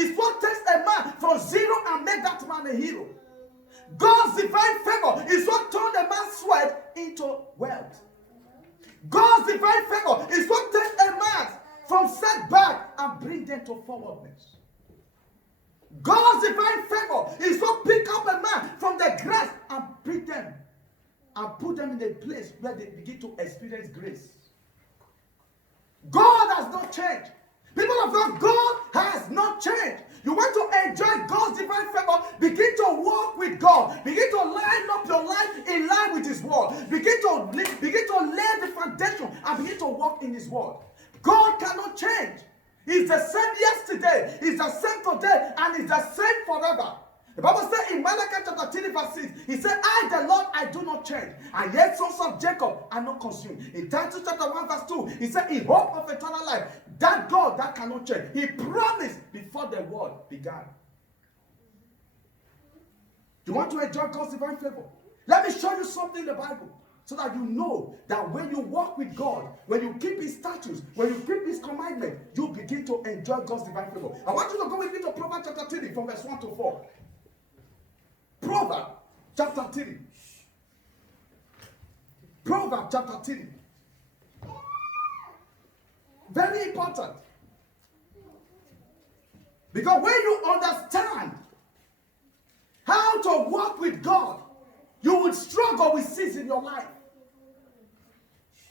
is what takes a man from zero and make that man a hero. God's divine favor is what turned a man's sweat into wealth. God's divine favor is what takes a man from setback and bring them to forwardness. God's divine favor is what pick up a man from the grass and bring them and put them in a place where they begin to experience grace. God has not changed. People of God, God has not changed. You want to enjoy God's divine favor, begin to walk with God. Begin to line up your life in line with His word. Begin to lay the foundation and begin to walk in His word. God cannot change. He's the same yesterday, He's the same today, and He's the same forever. The Bible says in Malachi chapter 3 verse 6, He said, I, the Lord, I do not change, and yet sons of Jacob are not consumed. In Titus chapter 1 verse 2, He said, in hope of eternal life, that God that cannot change, He promised before the world began. You want to enjoy God's divine favor? Let me show you something in the Bible, so that you know that when you walk with God, when you keep His statutes, when you keep His commandment, you begin to enjoy God's divine favor. I want you to go with me to Proverbs chapter 3 from verse 1 to 4. Proverbs chapter 3. Proverbs chapter 3. Very important. Because when you understand how to walk with God, you will struggle with sins in your life.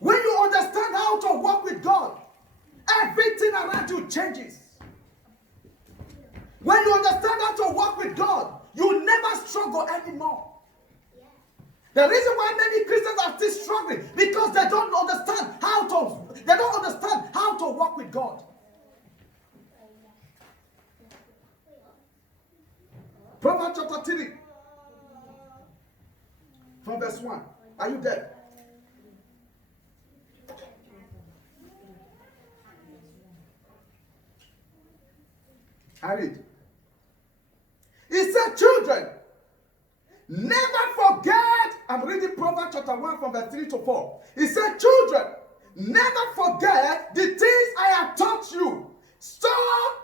When you understand how to walk with God, everything around you changes. When you understand how to walk with God, you never struggle anymore. The reason why many Christians are still struggling, because they don't understand how to walk with God. Proverbs chapter 3 from verse 1. Are you there? I read. It said, children, never forget. I'm reading Proverbs chapter 1 from verse 3 to 4. It said, children, never forget the things I have taught you. Store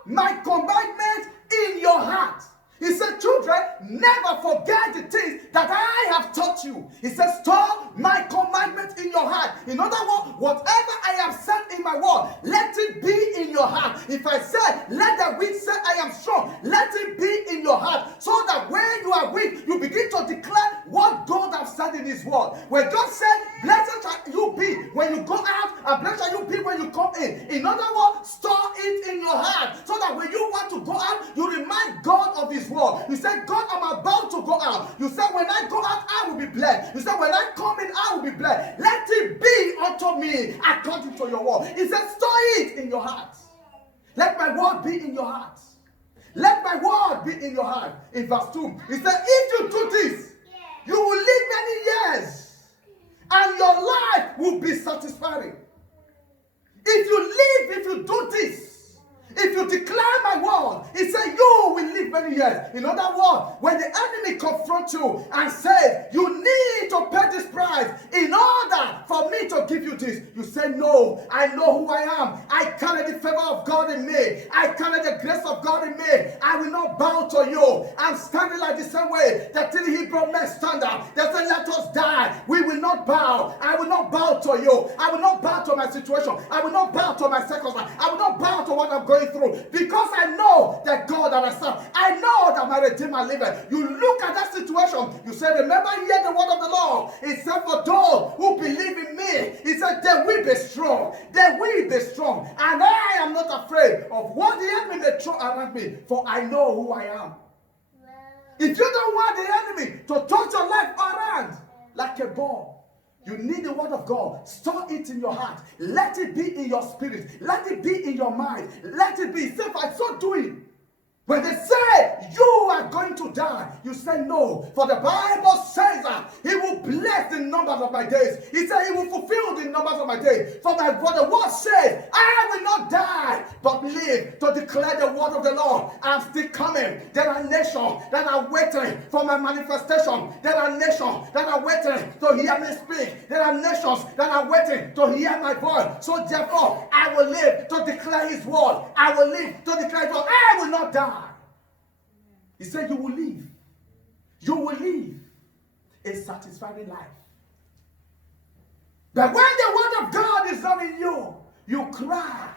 my commandments in your heart. He said, children, never forget the things that I have taught you. He said, store my commandments in your heart. In other words, whatever I have said in my word, let it be in your heart. If I said, let the weak say I am strong, let it be in your heart. So that when you are weak, you begin to declare what God has said in His word. When God said, blessed shall you be when you go out, and blessed shall you be when you come in. In other words, store it in your heart. So that when you want to go out, you remind God of His word. You say, God, I'm about to go out. You say, when I go out, I will be blessed. You say, when I come in, I will be blessed. Let it be unto me according to your word. He said, store it in your heart. Let my word be in your heart. Let my word be in your heart. In verse 2, he said, if you do this, you will live many years, and your life will be satisfying. If you do this, if you declare my word, he said, you will live many years. In other words, when the enemy confronts you and says, you need to pay this price in order for me to give you this, you say, no, I know who I am. I carry the favor of God in me. I carry the grace of God in me. I will not bow to you. I'm standing like the same way that the Hebrew men stand up. They say, let us die. We will not bow. I will not bow to you. I will not bow to my situation. I will not bow to my circumstance. I will not bow to what I'm going through, because I know that God that I serve, I know that my Redeemer liveth. You look at that situation, you say, remember here the word of the Lord. He said, for those who believe in me, he said, they will be strong. They will be strong. And I am not afraid of what the enemy may throw around me, for I know who I am. If you don't want the enemy to touch your life around like a ball, you need the word of God. Store it in your heart. Let it be in your spirit. Let it be in your mind. Let it be. Say, by so doing, When they say you are going to die, you say no. For the Bible says that he will bless the numbers of my days. He said he will fulfill the numbers of my days. For the word says, I will not die, but live to declare the word of the Lord. I'm still coming. There are nations that are waiting for my manifestation. There are nations that are waiting to hear me speak. There are nations that are waiting to hear my voice. So therefore, I will live to declare his word. I will live to declare his word. I will not die. He said, you will live. You will live a satisfying life. But when the word of God is not in you, you cry.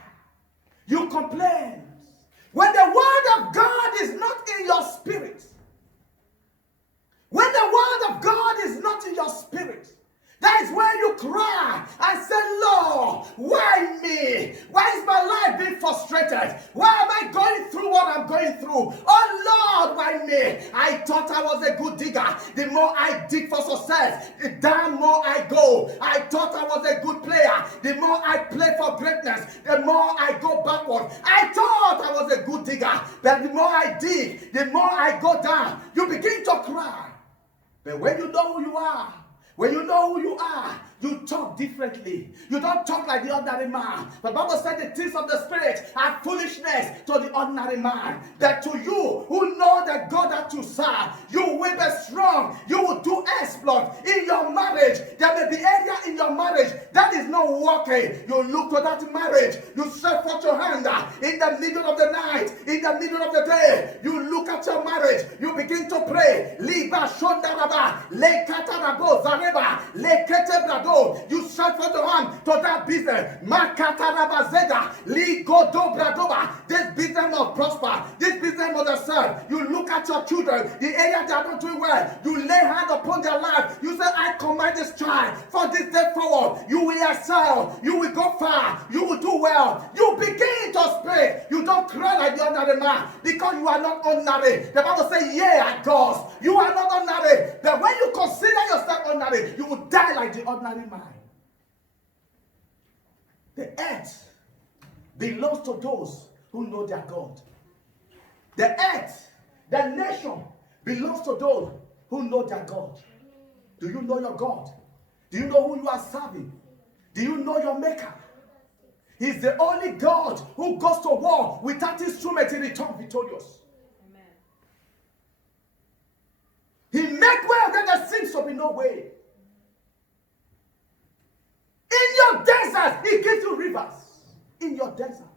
You complain. When the word of God is not in your spirit, when the word of God is not in your spirit, that is when you cry and say, Lord, why me? Why is my life being frustrated? Why am I going through what I'm going through? Oh Lord, why me? I thought I was a good digger. The more I dig for success, the damn more I go. I thought I was a good player. The more I play for greatness, the more I go backward. I thought I was a good digger. But the more I dig, the more I go down. You begin to cry. But when you know who you are, when you know who you are, you talk differently. You don't talk like the ordinary man. The Bible said the things of the Spirit are foolishness to the ordinary man. That to you who know the God that you serve, you will be strong. You will do exploit in your marriage. There may be area in your marriage that is not working. You look to that marriage. You stretch forth your hand in the middle of the night, in the middle of the day. You look at your marriage. You begin to pray. Liba shondaraba, lekatarabo zareba, lekete brado. You stretch forth your hand to that business. Makatarabazeda, ligodo bradoba. This business must prosper. This business must serve. You look at your children, the area they are not doing well. You lay hand upon their life. You say, I command this child for this day forward. You will excel. You will go far. You will do well. You begin to speak. You don't cry like the ordinary man because you are not ordinary. The Bible says, yeah, God, you are not ordinary. But when you consider yourself ordinary, you will die like the ordinary man. The earth belongs to those who know their God. The earth, the nation, belongs to those who know their God. Do you know your God? Do you know who you are serving? Do you know your maker? He's the only God who goes to war without instrument in return victorious. Amen. He makes way where there seems to be no way. In your desert, he gives you rivers. In your desert.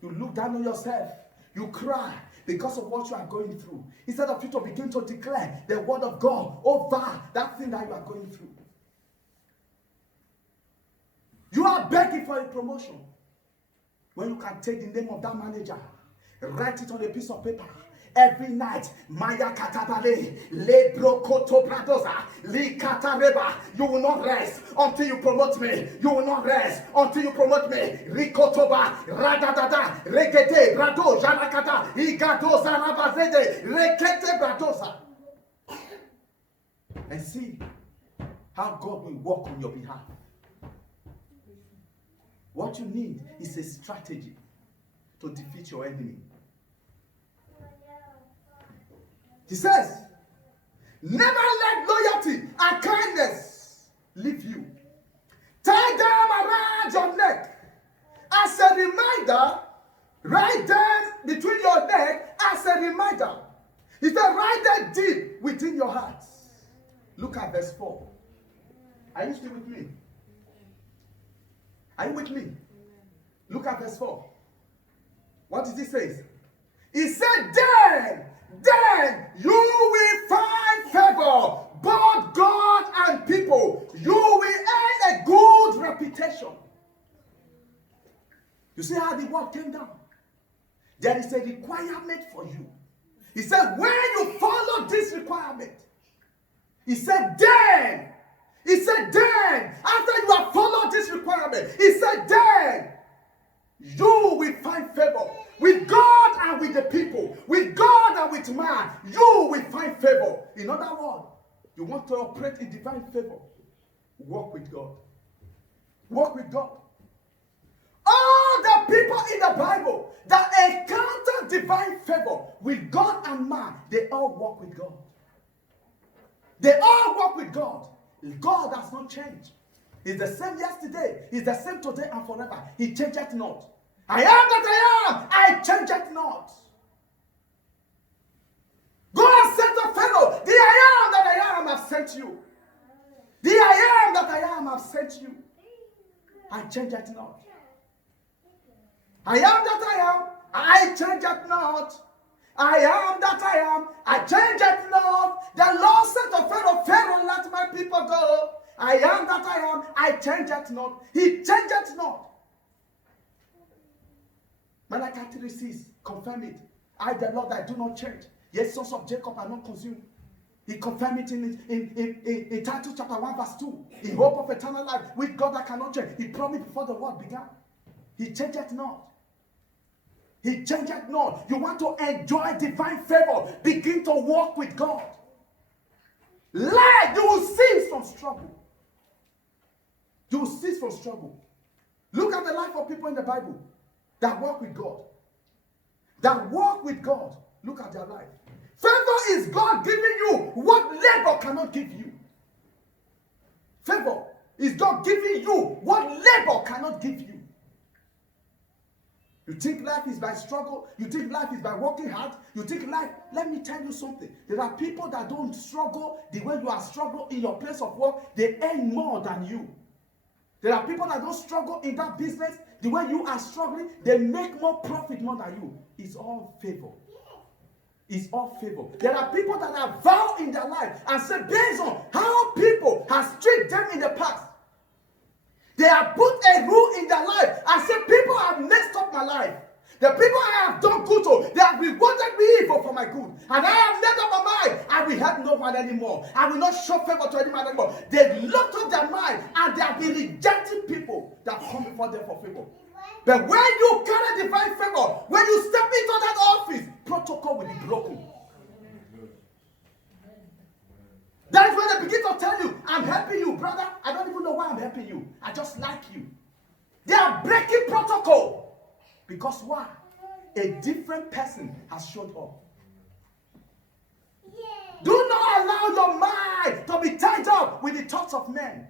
You look down on yourself. You cry because of what you are going through. Instead of you to begin to declare the word of God over that thing that you are going through. You are begging for a promotion. When you can take the name of that manager, write it on a piece of paper. Every night, Maya Katabale, Le Brokoto Bradoza, Li Katareba, you will not rest until you promote me. You will not rest until you promote me. Rikotoba, Radadada, Regete, Brado, Janakata, Igado Zarabazede, Rekete Bradoza. And see how God will work on your behalf. What you need is a strategy to defeat your enemy. He says, never let loyalty and kindness leave you. Tie them around your neck. As a reminder, write them between your neck as a reminder. He said, write them deep within your heart. Look at verse 4. Are you still with me? Are you with me? Look at verse 4. What does he say? He said, then you will find favor, both God and people. You will earn a good reputation. You see how the word came down? There is a requirement for you. He said, when you follow this requirement, he said, then, after you have followed this requirement, he said, then, you will find favor with God and with the people, with God and with man. You will find favor. In other words, you want to operate in divine favor. Walk with God. Walk with God. All the people in the Bible that encountered divine favor with God and man, they all walk with God. They all walk with God. God has not changed. He's the same yesterday. He's the same today and forever. He changeth not. I am that I am. I changeth not. God said to Pharaoh, the I am that I am have sent you. The I am that I am have sent you. I changeth not. I am that I am. I changeth not. I am that I am. I changeth not. The Lord said to Pharaoh, Pharaoh, let my people go. I am that I am. I changeth not. He changeth not. Malachi 3:6, confirm it. I, the Lord, I do not change. Yes, sons of Jacob are not consumed. He confirmed it in Titus chapter 1 verse 2. In hope of eternal life, with God that cannot change. He promised before the world began. He changeth not. He changeth not. You want to enjoy divine favor, begin to walk with God. Life, you will cease from struggle. You will cease from struggle. Look at the life of people in the Bible that walk with God. That walk with God. Look at their life. Favor is God giving you what labor cannot give you. Favor is God giving you what labor cannot give you. You think life is by struggle? You think life is by working hard? You think life, let me tell you something. There are people that don't struggle the way you are struggling in your place of work. They earn more than you. There are people that don't struggle in that business the way you are struggling. They make more profit more than you. It's all favor. It's all favor. There are people that have vowed in their life and say based on how people have treated them in the past. They have put a rule in their life and say people have messed up my life. The people I have done good to, they have rewarded me evil for my good. And I have made up my mind. I will help no one anymore. I will not show favor to anyone anymore. They've locked up their mind and they have been rejecting people that come before them for favor. But when you carry divine favor, when you step into that office, protocol will be broken. That is when they begin to tell you, I'm helping you, brother. I don't even know why I'm helping you. I just like you. They are breaking protocol. Because why? A different person has showed up. Do not allow your mind to be tied up with the thoughts of men.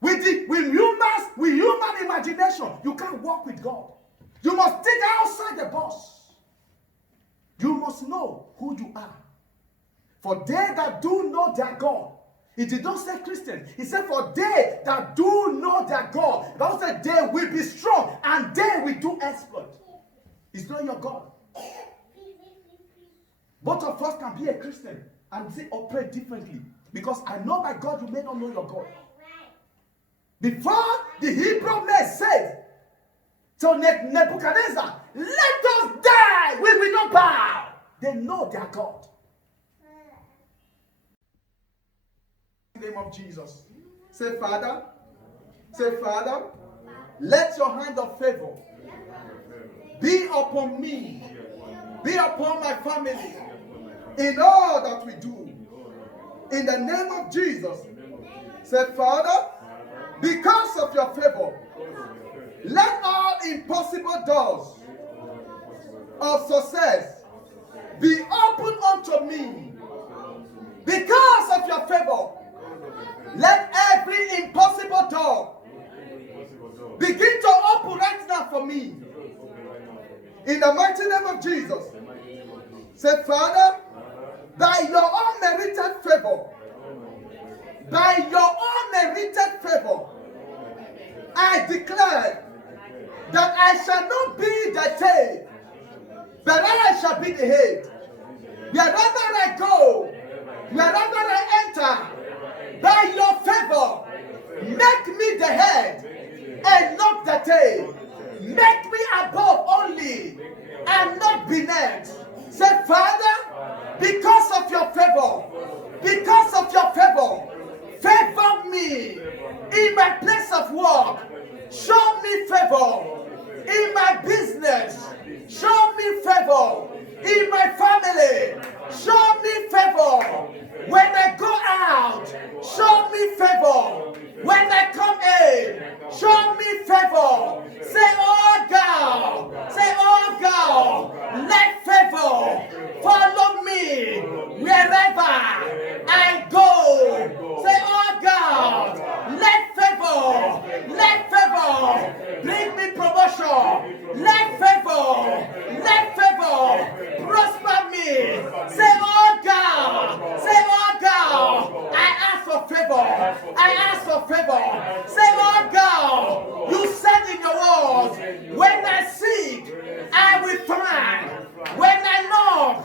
With human imagination, you can't walk with God. You must think outside the box. You must know who you are. For they that do know their God. He did not say Christians. He said for they that do know their God. The Bible said they will be strong and they will do exploit. It's not your God. Both of us can be a Christian and they operate differently. Because I know by God you may not know your God. Before the Hebrew men said to Nebuchadnezzar, let us die, we will not bow. They know their God. In the name of Jesus. Say, Father, let your hand of favor be upon me, be upon my family, in all that we do. In the name of Jesus. Say, Father, because of your favor, let all impossible doors of success be opened unto me. Because of your favor, let every impossible door begin to open right now for me. In the mighty name of Jesus. Say, Father, by your unmerited favor, by your unmerited favor, I declare that I shall not be the tail, but I shall be the head. Wherever I go, wherever I enter, by your favor, make me the head and not the tail. Make me above only and not beneath. Say, Father, because of your favor, favor me in my place of work. Show me favor in my business. Show me favor in my family. Show me favor when I go out. Show me favor when I come in. Show me favor. Say, oh God. Say, oh God. let favor prosper me. Say, oh God, I ask for favor. Say, oh God, you said in your word, when I seek, I will find. When I knock,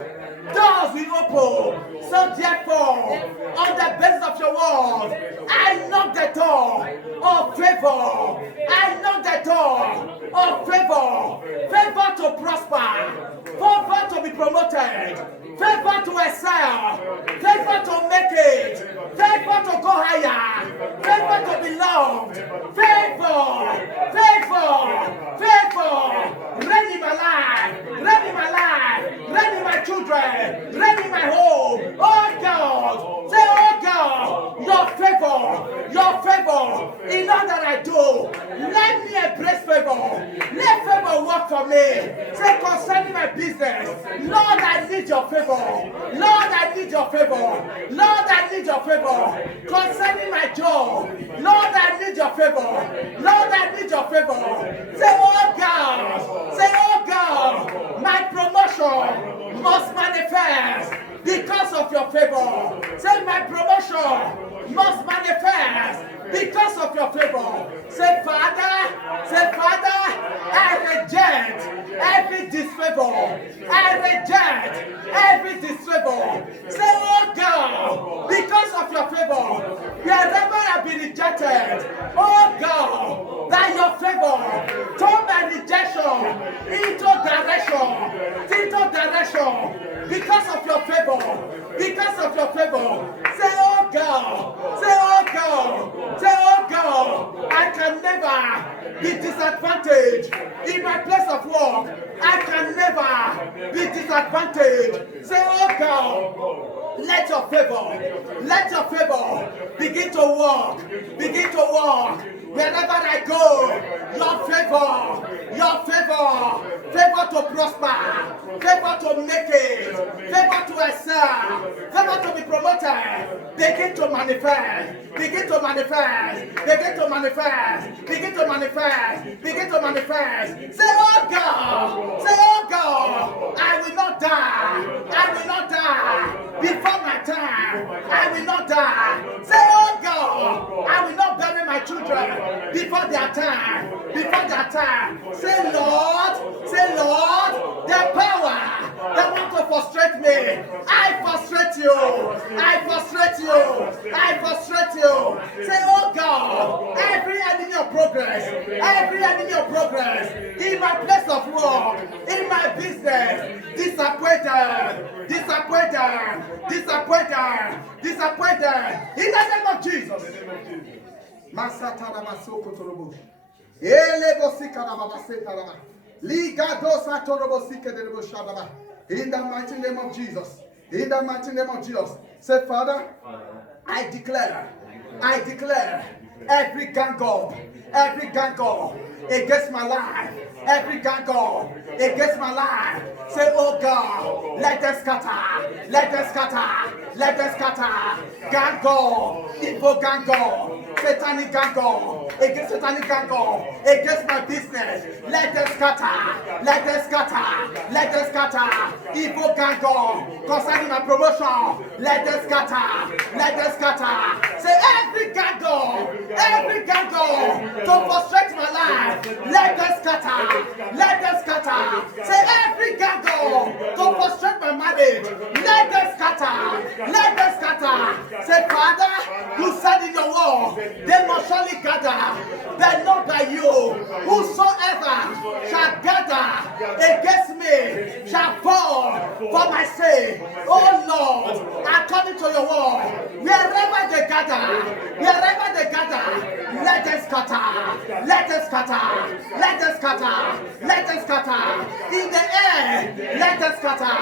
doors will open. So therefore, on the basis of your word, I knock the door of favor. I knock the door of favor. Favor to prosper. Favor to be promoted. Favor to excel. Favor to make it. Favor to go higher. Favor to be loved. Favor. Reign in my life. Reign in my life. Reign in my children. Reign in my home. Oh God. Say, oh God, your favor in all that I do. Let me embrace favor. Let favor work for me. Say, concerning my business, Lord, I need your favor. Lord, I need your favor. Lord, I need your favor. Concerning my job, Lord, I need your favor. Lord, I need your favor. Say, oh God, my promotion must manifest because of your favor. Say, my promotion must manifest because of your favor. Say, Father, I reject every disfavor. I reject every disfavor. Say, oh God, because of your favor, wherever I've been rejected, oh God, that your favor turn my rejection into direction, because of your favor. Say, oh God, I can never be disadvantaged in my place of work. I can never be disadvantaged. Say, oh God, let your favor begin to walk. Wherever I go, your favor to prosper, favor to make it, favor to excel, favor to be promoted, begin to manifest. Say, oh God, I will not die before my time. I will not die. Say, oh God, I will not bury my children before their time. Say, Lord, the power that want to frustrate me, I frustrate you. Say, oh God, every enemy of progress, in my place of work, in my business, disappointed, in the name of Jesus. In the mighty name of Jesus. Say, Father, I declare every gang up against my life. Say, oh God, let us scatter. Gang up, evil gang up, satanic gang up, against my business. Let us scatter. Evil gang up, concerning my promotion. Let us scatter. Say, every gang up to frustrate my life. Let us scatter. Say, every gang up to frustrate my marriage. Let us scatter. Say, Father, you said in your word, they must surely gather, but not by you. Whosoever shall gather against me shall fall for my sake. Oh Lord, according to your word, wherever they gather, let us scatter. In the air, let us scatter.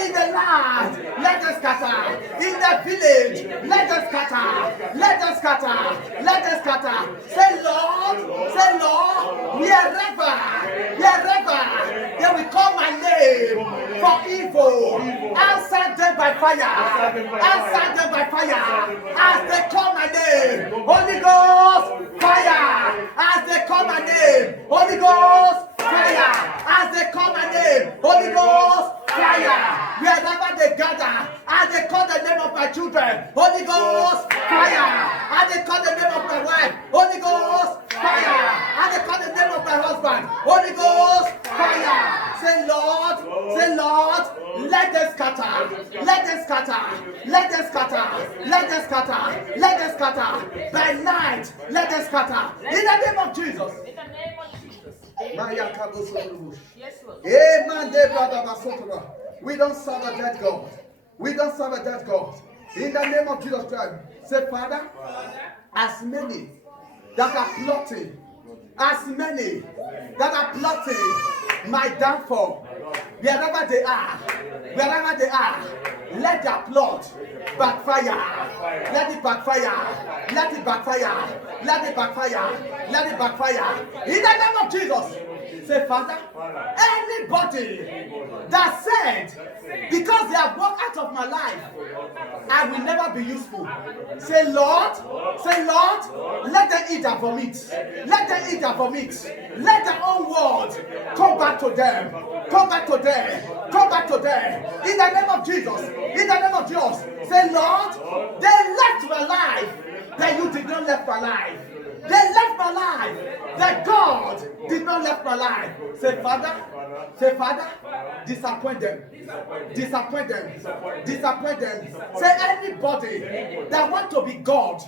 In the land, let us scatter. In the village, let us scatter. Say, Lord, wherever they will call my name for evil, answer them by fire. As they call my name, Holy Ghost, fire. As they call my name, Holy Ghost, fire. as they call my name, Holy Ghost, fire. Wherever they gather, as they call the name of my children, Holy Ghost, fire. As they call the name of my wife, Holy Ghost, fire. As they call the name of my husband, Holy Ghost, fire. Say, Lord, let them scatter, let them scatter, let them scatter, let them scatter, let them scatter. By night, let them scatter. In the name of Jesus. In the name of Jesus. Yes, Lord. We don't serve a dead God. We don't serve a dead God. In the name of Jesus Christ. Say, Father, as many that are plotting, as many that are plotting my downfall, wherever they are, let their plot backfire. Let it backfire. Let it backfire. Let it backfire. Let it backfire. In the name of Jesus. Say, Father, anybody that said, because they have walked out of my life, I will never be useful. Say, Lord, let them eat their vomit. Let them eat their vomit. Let their own word come back to them. Come back to them. Come back to them. In the name of Jesus. In the name of Jesus. Say, Lord, they left my life, that you did not left my life. They left my life, that God did not left my life. Say, Father, disappoint them. Disappoint them. Disappoint them. Say, anybody that want to be God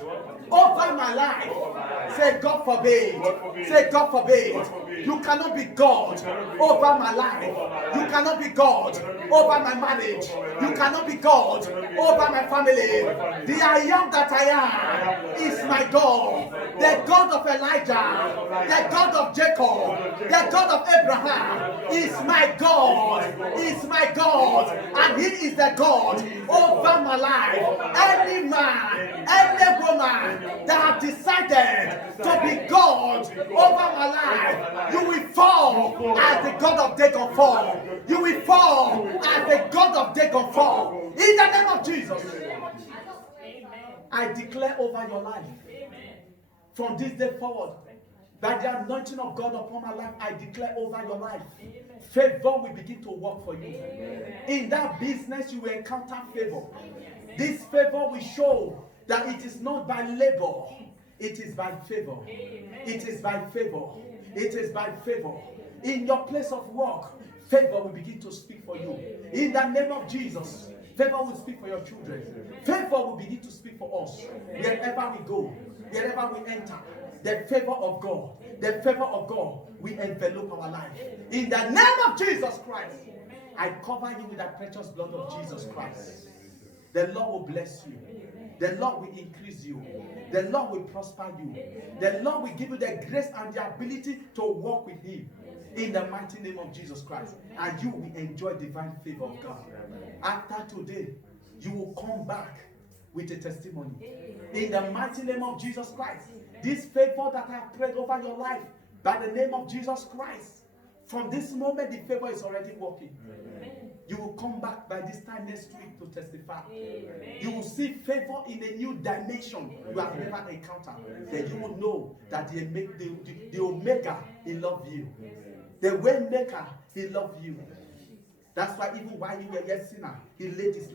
over my life, say, God forbid. Say, God forbid. You cannot be God over my life. You cannot be God over my marriage. You cannot be God over my family. The I am that I am is my God. The God of Elijah, the God of Jacob, the God of Abraham is my God. Is my God. And he is the God over my life. Any man, any woman that have decided to be God over my life, you will fall as the God of Jacob fall. You will fall as the God of Jacob fall. In the name of Jesus. I declare over your life, from this day forward, by the anointing of God upon my life, I declare over your life, favor will begin to work for you. In that business, you will encounter favor. This favor will show that it is not by labor, it is by favor. It is by favor. It is by favor. In your place of work, favor will begin to speak for you. In the name of Jesus, favor will speak for your children. Favor will begin to speak for us. Wherever we go, wherever we enter, the favor of God will envelop our life. In the name of Jesus Christ, I cover you with the precious blood of Jesus Christ. The Lord will bless you. The Lord will increase you. The Lord will prosper you. The Lord will give you the grace and the ability to walk with Him. In the mighty name of Jesus Christ. And you will enjoy divine favor of God. After today, you will come back with a testimony. In the mighty name of Jesus Christ. This favor that I have prayed over your life, by the name of Jesus Christ, from this moment the favor is already working. You will come back by this time next week to testify. You will see favor in a new dimension you have never encountered. Then you will know that the Omega, He loves you. The way maker, He loves you. That's why even while you were yet sinner, He laid His life.